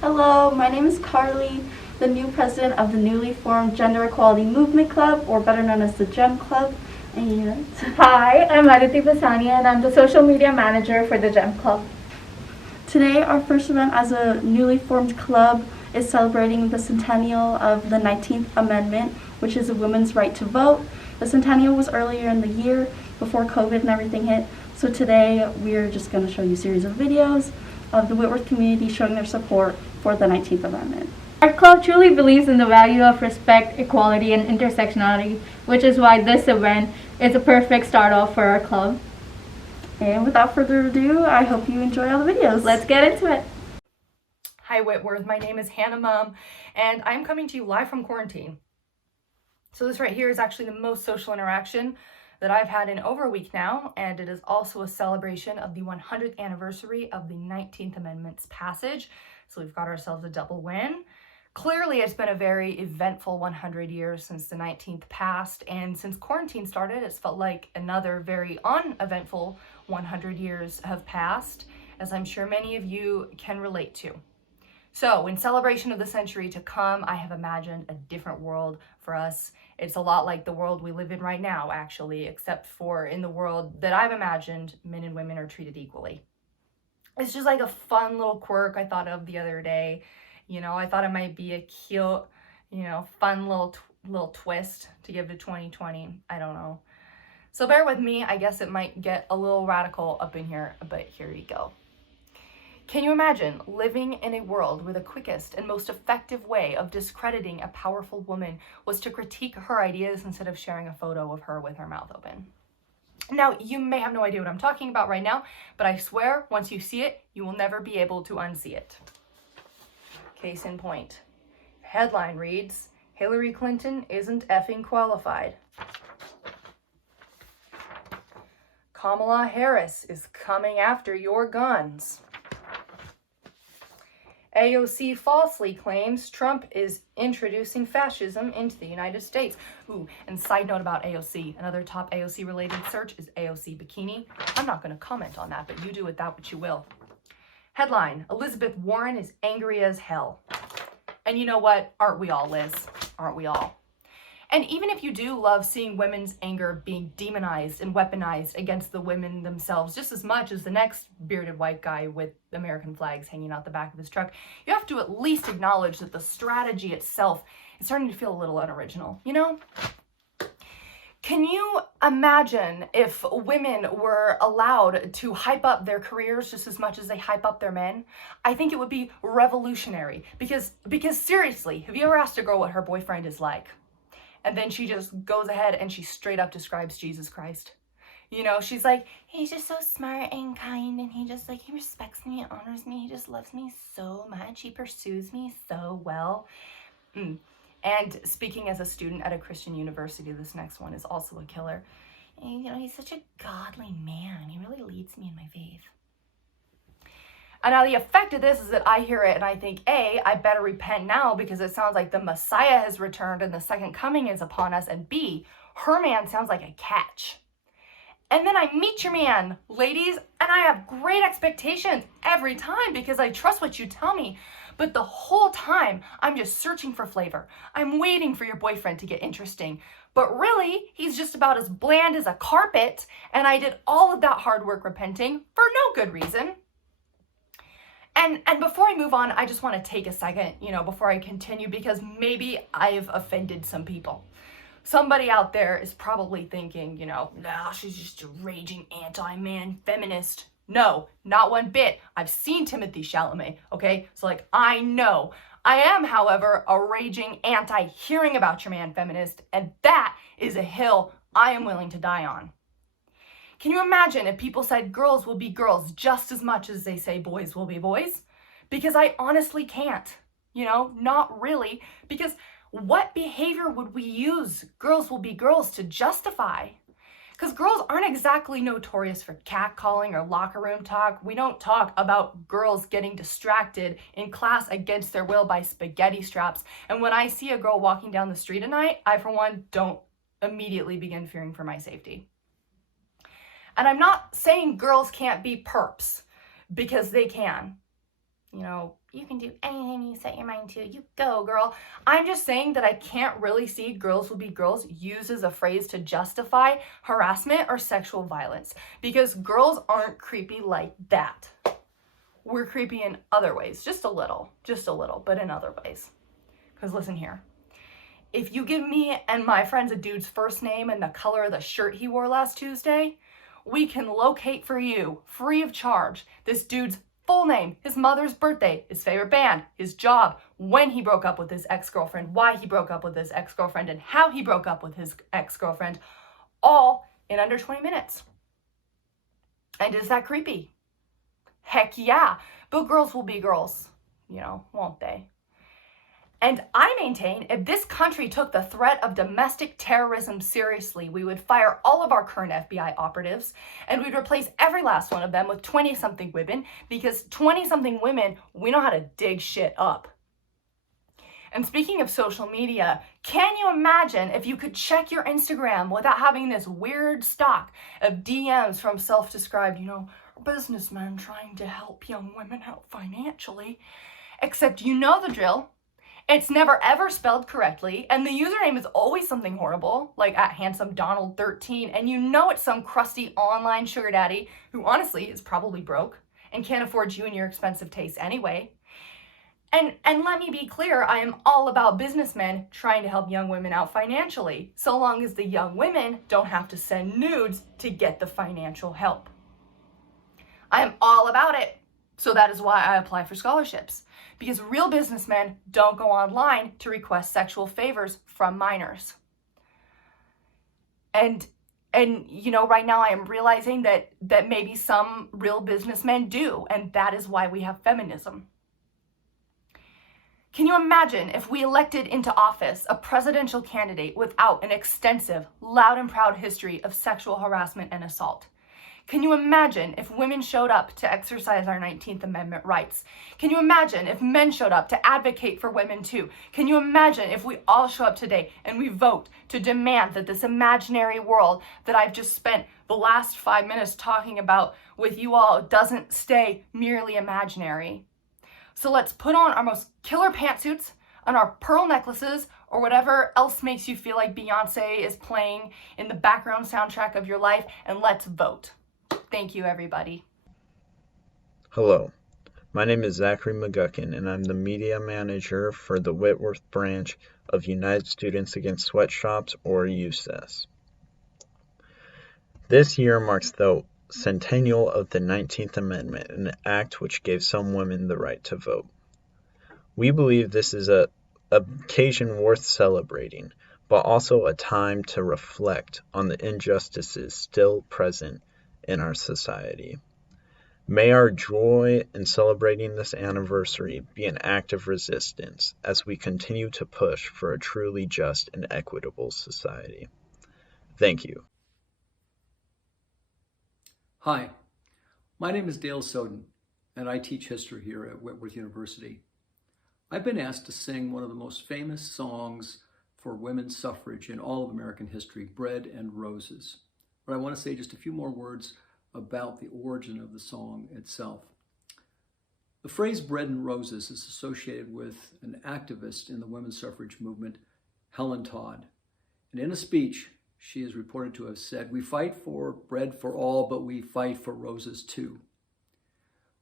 Hello, my name is Carly, the new president of the newly formed Gender Equality Movement Club, or better known as the GEM Club. And Hi, I'm Aditi Basania and I'm the social media manager for the GEM Club. Today, our first event as a newly formed club is celebrating the centennial of the 19th Amendment, which is a women's right to vote. The centennial was earlier in the year before COVID and everything hit. So today, we're just going to show you a series of videos of the Whitworth community showing their support for the 19th Amendment. Our club truly believes in the value of respect, equality, and intersectionality, which is why this event is a perfect start off for our club. And without further ado, I hope you enjoy all the videos. Let's get into it. Hi Whitworth, my name is Hannah Mum, and I'm coming to you live from quarantine. So this right here is actually the most social interaction that I've had in over a week now, and it is also a celebration of the 100th anniversary of the 19th Amendment's passage. So we've got ourselves a double win. Clearly, it's been a very eventful 100 years since the 19th passed, and since quarantine started, it's felt like another very uneventful 100 years have passed, as I'm sure many of you can relate to. So, in celebration of the century to come, I have imagined a different world for us. It's a lot like the world we live in right now, actually, except for in the world that I've imagined, men and women are treated equally. It's just like a fun little quirk I thought of the other day. I thought it might be a cute, fun little twist to give to 2020. I don't know. So bear with me. I guess it might get a little radical up in here, but here you go. Can you imagine living in a world where the quickest and most effective way of discrediting a powerful woman was to critique her ideas instead of sharing a photo of her with her mouth open? Now, you may have no idea what I'm talking about right now, but I swear, once you see it, you will never be able to unsee it. Case in point. Headline reads, Hillary Clinton isn't effing qualified. Kamala Harris is coming after your guns. AOC falsely claims Trump is introducing fascism into the United States. Ooh, and side note about AOC, another top AOC related search is AOC bikini. I'm not going to comment on that, but you do with that what you will. Headline, Elizabeth Warren is angry as hell. And you know what? Aren't we all, Liz? Aren't we all? And even if you do love seeing women's anger being demonized and weaponized against the women themselves just as much as the next bearded white guy with American flags hanging out the back of his truck, you have to at least acknowledge that the strategy itself is starting to feel a little unoriginal, Can you imagine if women were allowed to hype up their careers just as much as they hype up their men? I think it would be revolutionary because seriously, have you ever asked a girl what her boyfriend is like? And then she just goes ahead and she straight up describes Jesus Christ. She's like, he's just so smart and kind, and he respects me and honors me. He just loves me so much. He pursues me so well. And speaking as a student at a Christian university, this next one is also a killer. And, he's such a godly man. He really leads me in my faith. And now the effect of this is that I hear it and I think, A, I better repent now because it sounds like the Messiah has returned and the second coming is upon us. And B, her man sounds like a catch. And then I meet your man, ladies, and I have great expectations every time because I trust what you tell me. But the whole time, I'm just searching for flavor. I'm waiting for your boyfriend to get interesting. But really, he's just about as bland as a carpet, and I did all of that hard work repenting for no good reason. And before I move on, I just want to take a second, before I continue, because maybe I've offended some people. Somebody out there is probably thinking, she's just a raging anti-man feminist. No, not one bit. I've seen Timothy Chalamet, okay? So I know. I am, however, a raging anti-hearing about your man feminist, and that is a hill I am willing to die on. Can you imagine if people said girls will be girls just as much as they say boys will be boys? Because I honestly can't, not really. Because what behavior would we use girls will be girls to justify? Because girls aren't exactly notorious for catcalling or locker room talk. We don't talk about girls getting distracted in class against their will by spaghetti straps. And when I see a girl walking down the street at night, I, for one, don't immediately begin fearing for my safety. And I'm not saying girls can't be perps, because they can. You know, you can do anything you set your mind to. You go, girl. I'm just saying that I can't really see girls will be girls used as a phrase to justify harassment or sexual violence, because girls aren't creepy like that. We're creepy in other ways, just a little, but in other ways. Because listen here, if you give me and my friends a dude's first name and the color of the shirt he wore last Tuesday, we can locate for you, free of charge, this dude's full name, his mother's birthday, his favorite band, his job, when he broke up with his ex-girlfriend, why he broke up with his ex-girlfriend, and how he broke up with his ex-girlfriend, all in under 20 minutes. And is that creepy? Heck yeah, but girls will be girls, won't they? And I maintain if this country took the threat of domestic terrorism seriously, we would fire all of our current FBI operatives and we'd replace every last one of them with 20-something women, because 20-something women, we know how to dig shit up. And speaking of social media, can you imagine if you could check your Instagram without having this weird stock of DMs from self-described, businessmen trying to help young women out financially? Except you know the drill. It's never ever spelled correctly, and the username is always something horrible, like @HandsomeDonald13, and you know it's some crusty online sugar daddy who honestly is probably broke and can't afford you and your expensive tastes anyway. And let me be clear, I am all about businessmen trying to help young women out financially, so long as the young women don't have to send nudes to get the financial help. I am all about it. So that is why I apply for scholarships, because real businessmen don't go online to request sexual favors from minors. And right now I am realizing that maybe some real businessmen do, and that is why we have feminism. Can you imagine if we elected into office a presidential candidate without an extensive, loud and proud history of sexual harassment and assault? Can you imagine if women showed up to exercise our 19th Amendment rights? Can you imagine if men showed up to advocate for women too? Can you imagine if we all show up today and we vote to demand that this imaginary world that I've just spent the last 5 minutes talking about with you all doesn't stay merely imaginary? So let's put on our most killer pantsuits and our pearl necklaces or whatever else makes you feel like Beyonce is playing in the background soundtrack of your life, and let's vote. Thank you, everybody. Hello, my name is Zachary McGuckin, and I'm the media manager for the Whitworth branch of United Students Against Sweatshops, or USAS. This year marks the centennial of the 19th Amendment, an act which gave some women the right to vote. We believe this is an occasion worth celebrating, but also a time to reflect on the injustices still present in our society. May our joy in celebrating this anniversary be an act of resistance as we continue to push for a truly just and equitable society. Thank you. Hi, my name is Dale Soden, and I teach history here at Whitworth University. I've been asked to sing one of the most famous songs for women's suffrage in all of American history, Bread and Roses. But I want to say just a few more words about the origin of the song itself. The phrase bread and roses is associated with an activist in the women's suffrage movement, Helen Todd. And in a speech, she is reported to have said, "We fight for bread for all, but we fight for roses too."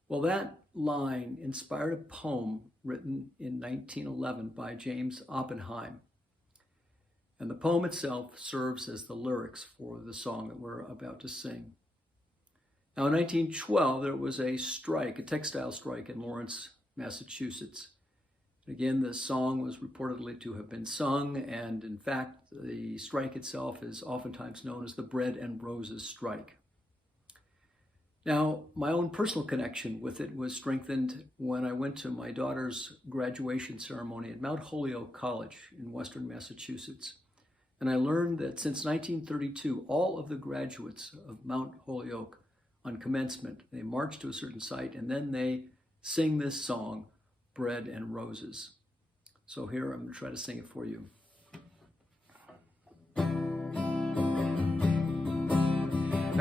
Well, that line inspired a poem written in 1911 by James Oppenheim. And the poem itself serves as the lyrics for the song that we're about to sing. Now, in 1912, there was a strike, a textile strike in Lawrence, Massachusetts. Again, the song was reportedly to have been sung, and in fact, the strike itself is oftentimes known as the Bread and Roses strike. Now, my own personal connection with it was strengthened when I went to my daughter's graduation ceremony at Mount Holyoke College in Western Massachusetts. And I learned that since 1932, all of the graduates of Mount Holyoke on commencement, they march to a certain site and then they sing this song, Bread and Roses. So here, I'm going to try to sing it for you.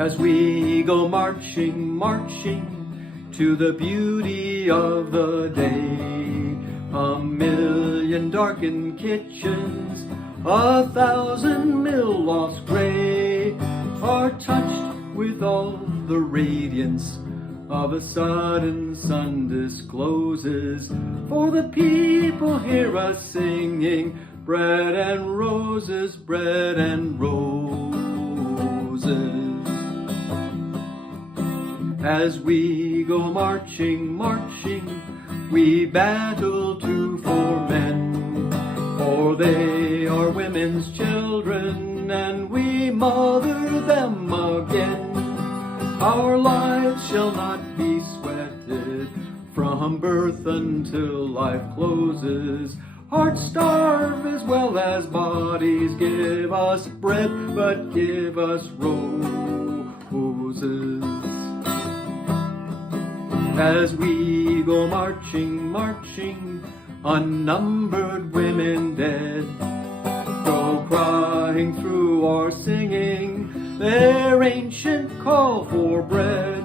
As we go marching, marching to the beauty of the day. A million darkened kitchens, 1,000 mill lofts gray, are touched with all the radiance of a sudden sun discloses. For the people hear us singing, bread and roses, bread and roses. As we go marching, marching, we battle too for men, for they are women's children, and we mother them again. Our lives shall not be sweated from birth until life closes. Hearts starve as well as bodies. Give us bread, but give us roses. As we go marching, marching, unnumbered women dead go crying through our singing their ancient call for bread.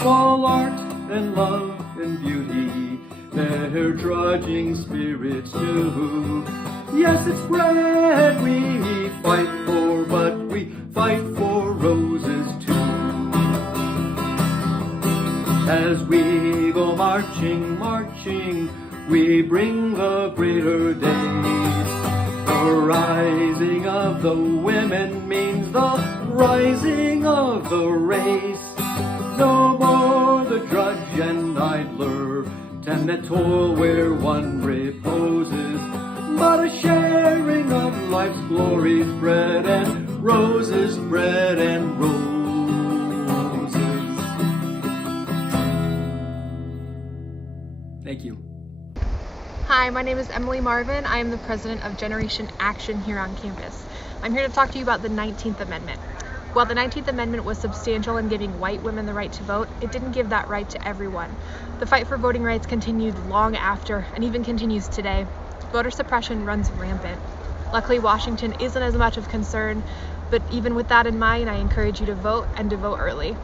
Small art and love and beauty, their trudging spirits do. Yes, it's bread we fight for, but we fight for roses too. As we go marching, marching, we bring the greater day. The rising of the women means the rising of the race. No more the drudge and idler, and that toil where one reposes, but a sharing of life's glories, bread and roses, bread and roses. Thank you. Hi, my name is Emily Marvin. I am the president of Generation Action here on campus. I'm here to talk to you about the 19th Amendment. While the 19th Amendment was substantial in giving white women the right to vote, it didn't give that right to everyone. The fight for voting rights continued long after, and even continues today. Voter suppression runs rampant. Luckily, Washington isn't as much of a concern, but even with that in mind, I encourage you to vote and to vote early.